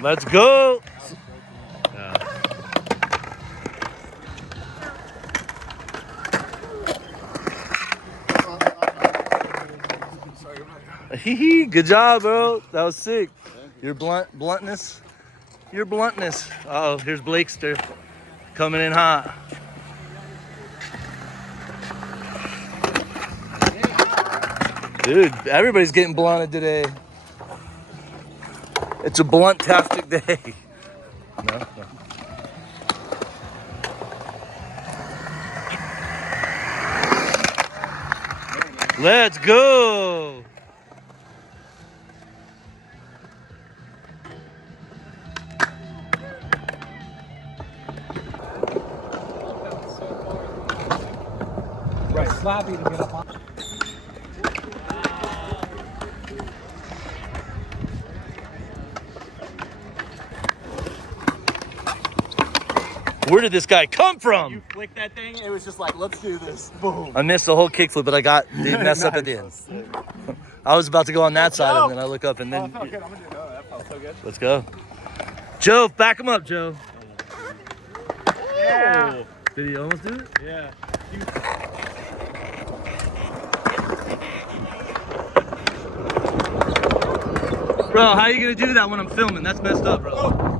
Let's go. Good job, bro. That was sick. Your bluntness. Your bluntness. Uh-oh, here's Blakester coming in hot. Dude, everybody's getting blunted today. It's a blunt-tastic day. No. Let's go. Right, sloppy to get up on. Where did this guy come from? You flicked that thing, it was just like, let's do this. Boom. I missed the whole kickflip, but I didn't mess up at the end. I was about to go on that side, and then I look up, and then... Oh, that felt good. I'm gonna do it. Oh, that felt so good. Let's go. Joe, back him up, Joe. Yeah. Did he almost do it? Yeah. Bro, how are you going to do that when I'm filming? That's messed up, bro.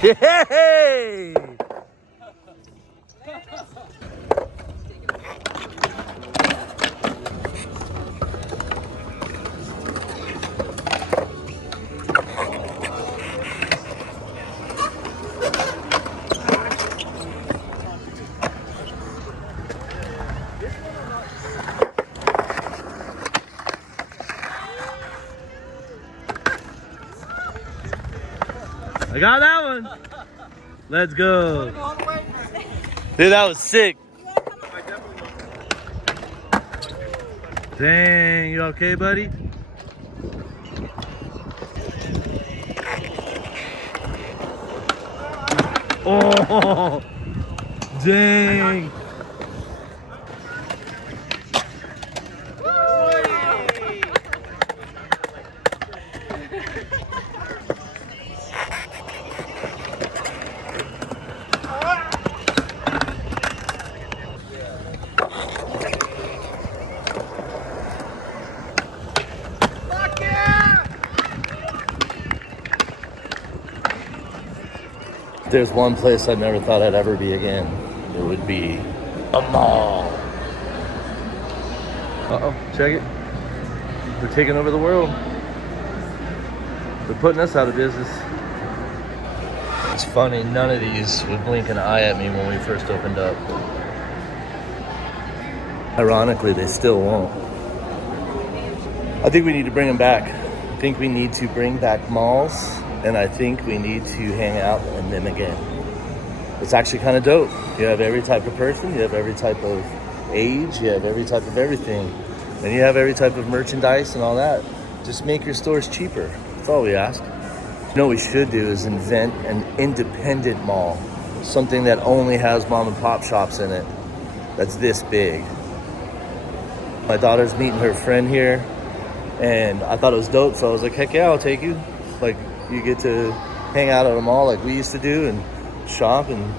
Hey! I got that one. Let's go. Dude, that was sick. Dang, you okay, buddy? Oh, dang. There's one place I never thought I'd ever be again. It would be a mall. Uh-oh, check it. They're taking over the world. They're putting us out of business. It's funny, none of these would blink an eye at me when we first opened up. Ironically, they still won't. I think we need to bring them back. I think we need to bring back malls, and I think we need to hang out in them again. It's actually kind of dope. You have every type of person, you have every type of age, you have every type of everything, and you have every type of merchandise and all that. Just make your stores cheaper. That's all we ask. You know what we should do is invent an independent mall, something that only has mom and pop shops in it, that's this big. My daughter's meeting her friend here, and I thought it was dope, so I was like, heck yeah, I'll take you. Like, you get to hang out at a mall like we used to do and shop, and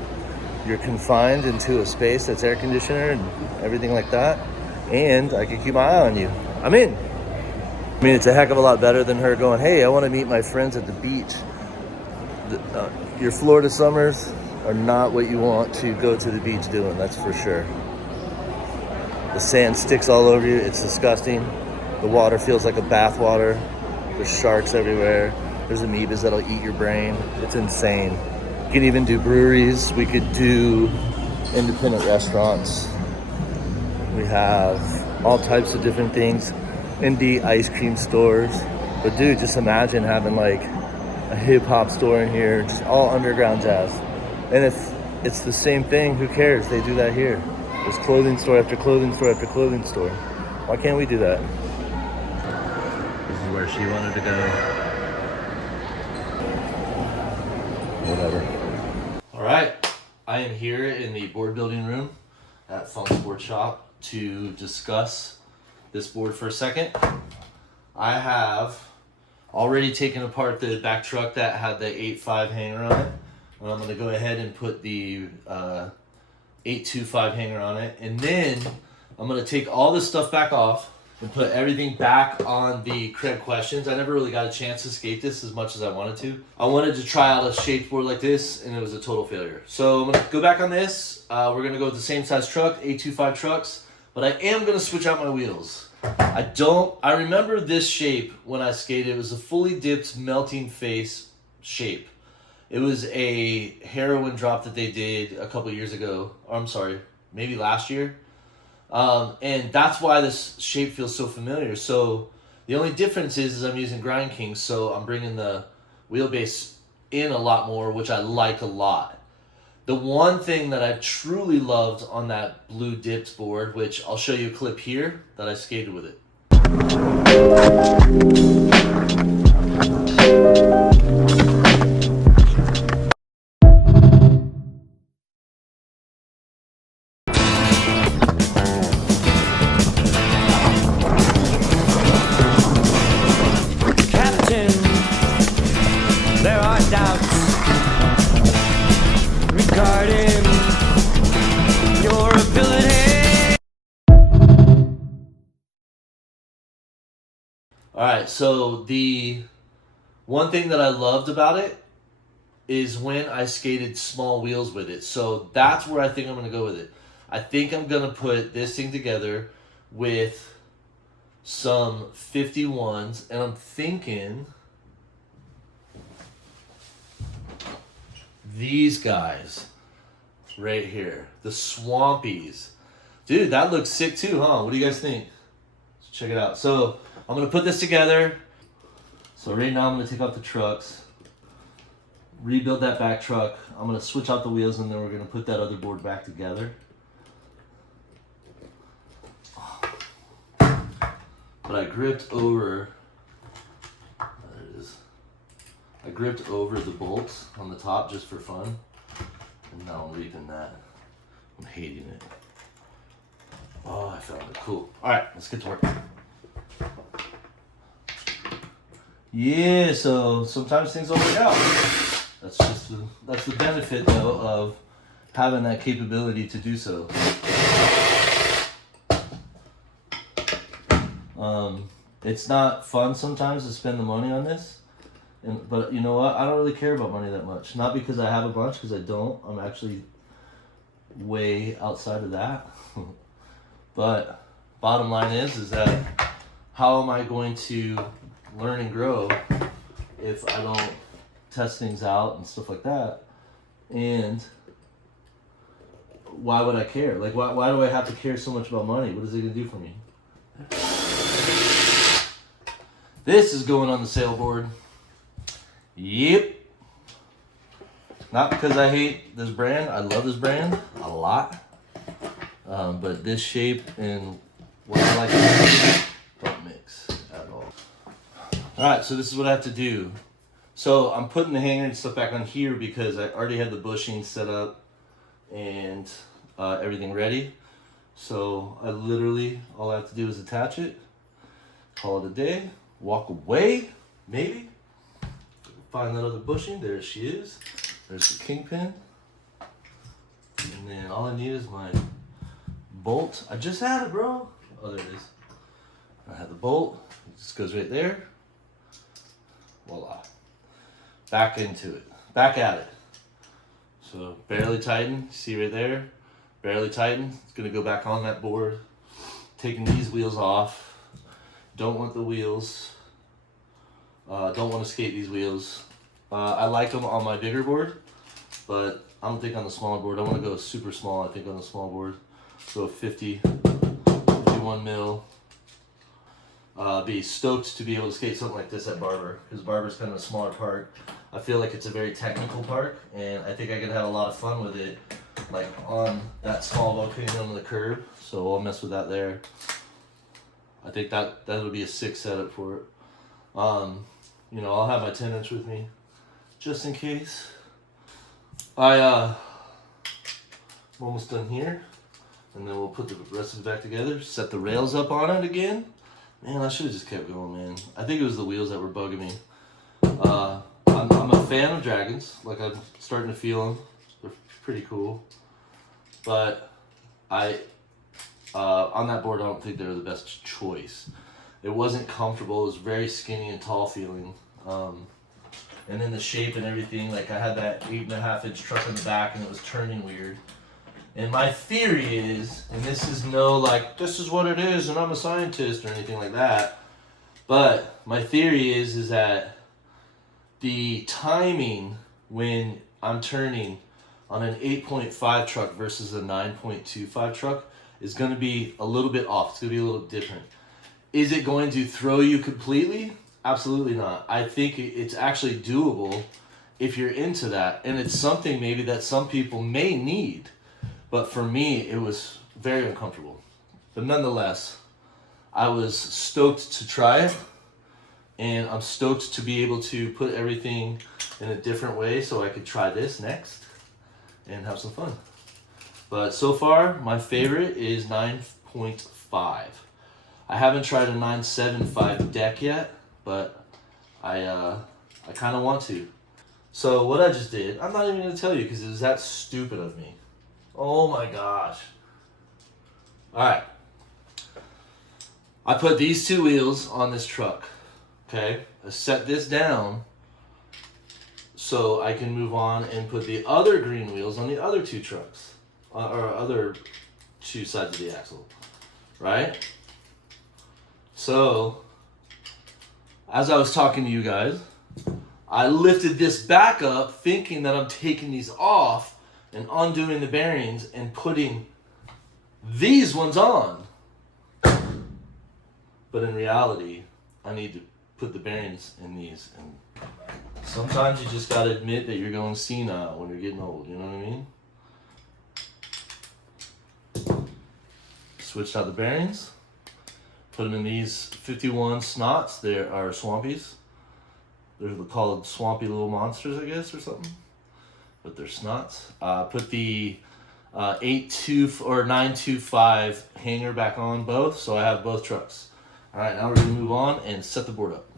you're confined into a space that's air conditioner and everything like that, and I can keep my eye on you. I'm in. I mean, it's a heck of a lot better than her going, hey, I want to meet my friends at the beach. Your Florida summers are not what you want to go to the beach doing, that's for sure. The sand sticks all over you, it's disgusting. The water feels like a bath water. There's sharks everywhere. There's amoebas that'll eat your brain. It's insane. We can even do breweries. We could do independent restaurants. We have all types of different things. Indie ice cream stores. But dude, just imagine having like a hip hop store in here, just all underground jazz. And if it's the same thing, who cares? They do that here. There's clothing store after clothing store after clothing store. Why can't we do that? This is where she wanted to go. Whatever. All right, I am here in the board building room at Funk Sport Shop to discuss this board for a second. I have already taken apart the back truck that had the 8.5 hanger on it. And I'm going to go ahead and put the 8.25 hanger on it. And then I'm going to take all this stuff back off and put everything back on the Craig Questions. I never really got a chance to skate this as much as I wanted to. I wanted to try out a shaped board like this, and it was a total failure. So I'm going to go back on this. We're going to go with the same size truck, 8.25 trucks. But I am going to switch out my wheels. I remember this shape when I skated. It was a fully dipped melting face shape. It was a heroin drop that they did a couple years ago. Or I'm sorry, maybe last year. And that's why this shape feels so familiar. So the only difference is I'm using Grind King, so I'm bringing the wheelbase in a lot more, which I like a lot. The one thing that I truly loved on that blue dips board, which I'll show you a clip here that I skated with it. Captain, there are doubts regarding your ability. Alright, so the one thing that I loved about it is when I skated small wheels with it. So that's where I think I'm going to go with it. I think I'm going to put this thing together with some 51s, and I'm thinking these guys right here, the Swampies. Dude, that looks sick too, huh? What do you guys think? Let's check it out. So I'm going to put this together. So right now I'm going to take off the trucks, rebuild that back truck. I'm going to switch out the wheels, and then we're going to put that other board back together. But I gripped over, there it is. I gripped over the bolts on the top just for fun. And now I'm leaving that. I'm hating it. Oh, I found it. Cool. All right, let's get to work. Yeah, so sometimes things don't work out. That's the benefit though of having that capability to do so. It's not fun sometimes to spend the money on this, but you know what? I don't really care about money that much. Not because I have a bunch, because I don't. I'm actually way outside of that. But bottom line is that how am I going to learn and grow if I don't test things out and stuff like that? And why would I care? Like, why do I have to care so much about money? What is it gonna do for me? This is going on the sailboard. Yep. Not because I hate this brand. I love this brand a lot. But this shape and what I like don't mix at all. Alright, so this is what I have to do. So I'm putting the hanger and stuff back on here because I already had the bushing set up and everything ready. So I literally, all I have to do is attach it, call it a day, walk away, maybe. Find that other bushing, there she is. There's the kingpin. And then all I need is my bolt. I just had it, bro. Oh, there it is. I have the bolt, it just goes right there. Voila. Back into it, back at it. So barely tighten, see right there? Barely tighten, it's gonna go back on that board. Taking these wheels off. Don't want the wheels. Don't want to skate these wheels. I like them on my bigger board, but I don't think on the smaller board. I want to go super small, I think, on the small board. So 51 mil. Be stoked to be able to skate something like this at Barber, because Barber's kind of a smaller park. I feel like it's a very technical park, and I think I could have a lot of fun with it, like on that small volcano on the curb. So I'll mess with that there. I think that would be a sick setup for it. You know, I'll have my 10-inch with me just in case. I'm almost done here. and then we'll put the rest of it back together, set the rails up on it again. Man, I should have just kept going, man. I think it was the wheels that were bugging me. I'm a fan of dragons. Like, I'm starting to feel them. They're pretty cool. But on that board, I don't think they were the best choice. It wasn't comfortable. It was very skinny and tall feeling. And then the shape and everything, like I had that 8.5 inch truck in the back and it was turning weird. And my theory is, and this is no like, this is what it is and I'm a scientist or anything like that, but my theory is that the timing when I'm turning on an 8.5 truck versus a 9.25 truck is going to be a little bit off. It's going to be a little different. Is it going to throw you completely? Absolutely not. I think it's actually doable if you're into that. And it's something maybe that some people may need. But for me, it was very uncomfortable. But nonetheless, I was stoked to try it. And I'm stoked to be able to put everything in a different way so I could try this next and have some fun. But so far, my favorite is 9.5. I haven't tried a 9.75 deck yet, but I kind of want to. So what I just did, I'm not even going to tell you because it was that stupid of me. Oh my gosh. Alright. I put these two wheels on this truck. Okay? I set this down so I can move on and put the other green wheels on the other two trucks. Or other two sides of the axle. Right? So, as I was talking to you guys, I lifted this back up thinking that I'm taking these off and undoing the bearings and putting these ones on. But in reality, I need to put the bearings in these. And sometimes you just gotta admit that you're going senile when you're getting old, you know what I mean? Switched out the bearings. Put them in these 51 snots. They are swampies. They're called swampy little monsters, I guess, or something. But they're snots. Put the 8.2 or 9.25 hanger back on both, so I have both trucks. All right, now we're gonna move on and set the board up.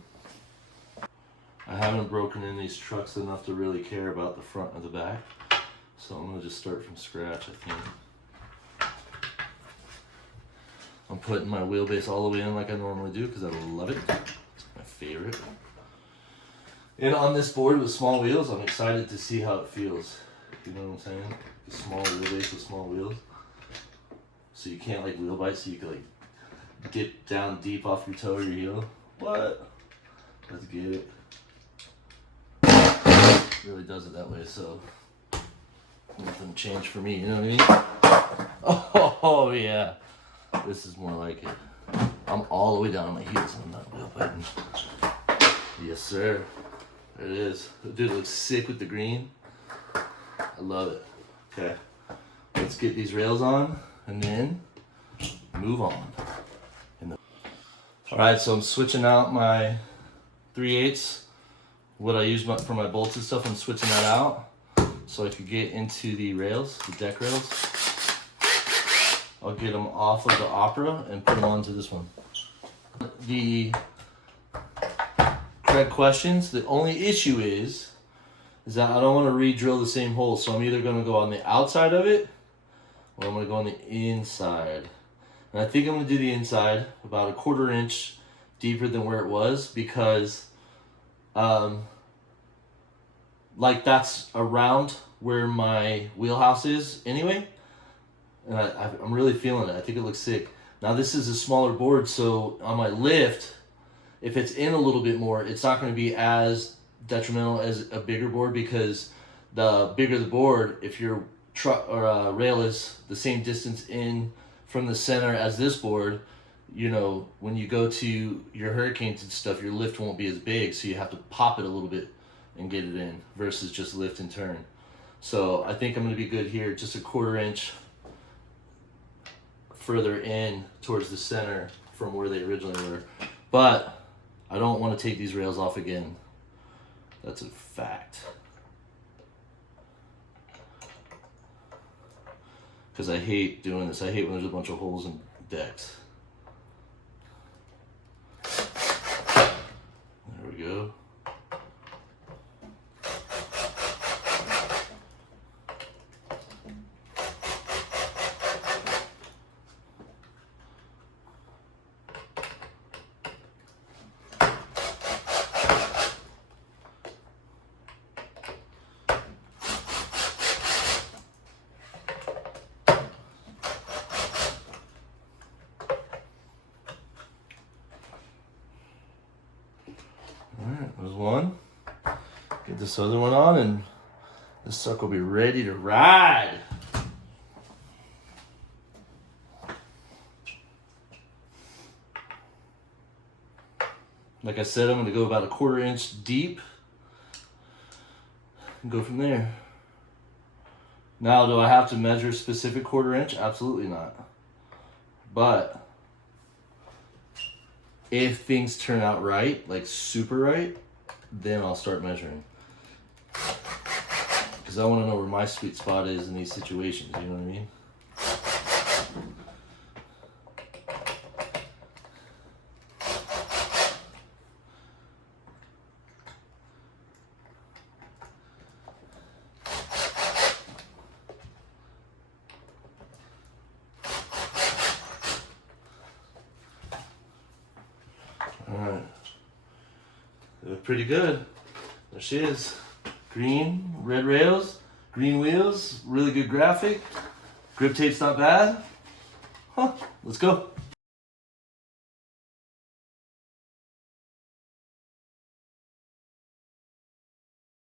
I haven't broken in these trucks enough to really care about the front or the back, so I'm gonna just start from scratch, I think. I'm putting my wheelbase all the way in like I normally do because I love it. It's my favorite. And on this board with small wheels, I'm excited to see how it feels. You know what I'm saying? A small wheelbase with small wheels. So you can't like wheel bite, so you can like dip down deep off your toe or your heel. What? Let's get it. Really does it that way, so nothing changed for me, you know what I mean? Oh yeah. This is more like it. I'm all the way down on my heels and I'm not wheel biting. Yes, sir. There it is. Dude, it looks sick with the green. I love it. Okay. Let's get these rails on and then move on. Alright, so I'm switching out my 3/8. What I use for my bolts and stuff, I'm switching that out so I could get into the rails, the deck rails. I'll get them off of the Opera and put them onto this one. The correct questions, the only issue is that I don't want to re-drill the same hole, so I'm either going to go on the outside of it or I'm going to go on the inside. And I think I'm going to do the inside about 1/4 inch deeper than where it was because like that's around where my wheelhouse is anyway. And I'm really feeling it. I think it looks sick. Now this is a smaller board, so on my lift, if it's in a little bit more, it's not going to be as detrimental as a bigger board because the bigger the board, if your truck or rail is the same distance in from the center as this board, you know, when you go to your hurricanes and stuff, your lift won't be as big, so you have to pop it a little bit and get it in versus just lift and turn. So I think I'm going to be good here, just 1/4 inch further in towards the center from where they originally were. But I don't want to take these rails off again. That's a fact. because I hate doing this. I hate when there's a bunch of holes in decks. There we go. Alright, there's one. Get this other one on and this sucker will be ready to ride. Like I said, I'm going to go about a 1/4 inch deep and go from there. Now, do I have to measure a specific 1/4 inch? Absolutely not. But if things turn out right, like super right, then I'll start measuring. Because I want to know where my sweet spot is in these situations, you know what I mean? Alright. They look pretty good. There she is. Green, red rails, green wheels, really good graphic. Grip tape's not bad. Huh, let's go.